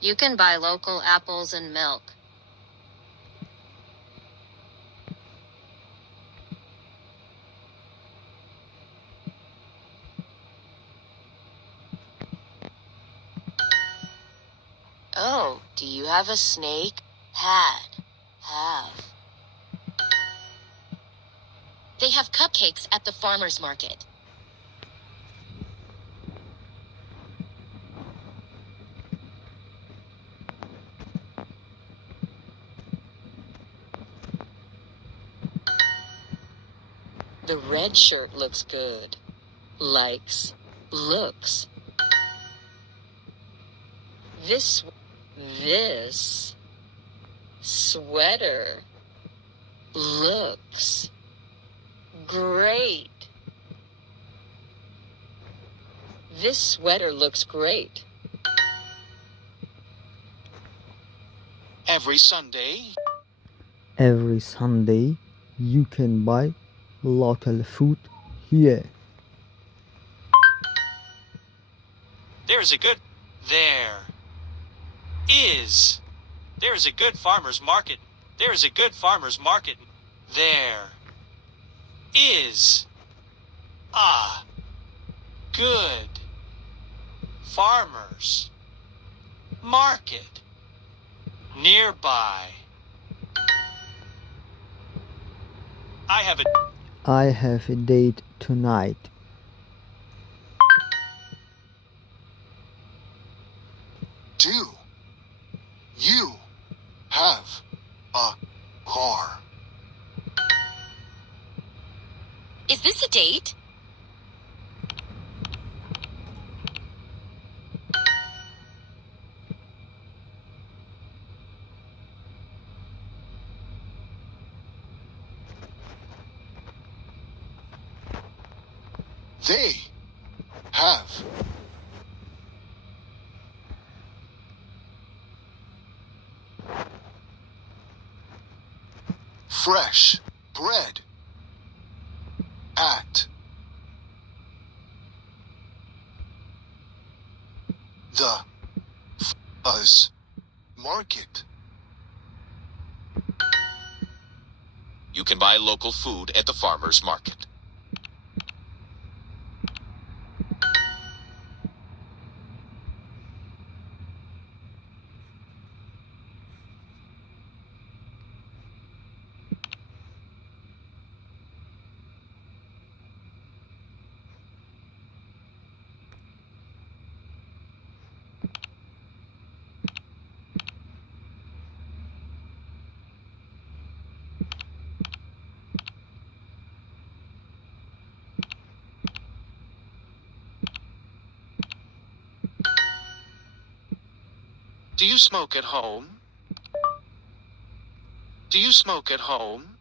You can buy local apples and milk. Oh, do you have a snake? Had. Have. They have cupcakes at the farmer's market. The red shirt looks good. Likes. Looks. This sweater looks great. This sweater looks great. Every Sunday you can buy local food here. There is a good farmer's market. There is a good farmer's market. There is a good farmer's market nearby. I have a date tonight. Do you have a car? Is this a date? They have fresh bread at the farmer's market. You can buy local food at the farmer's market. Do you smoke at home? Do you smoke at home?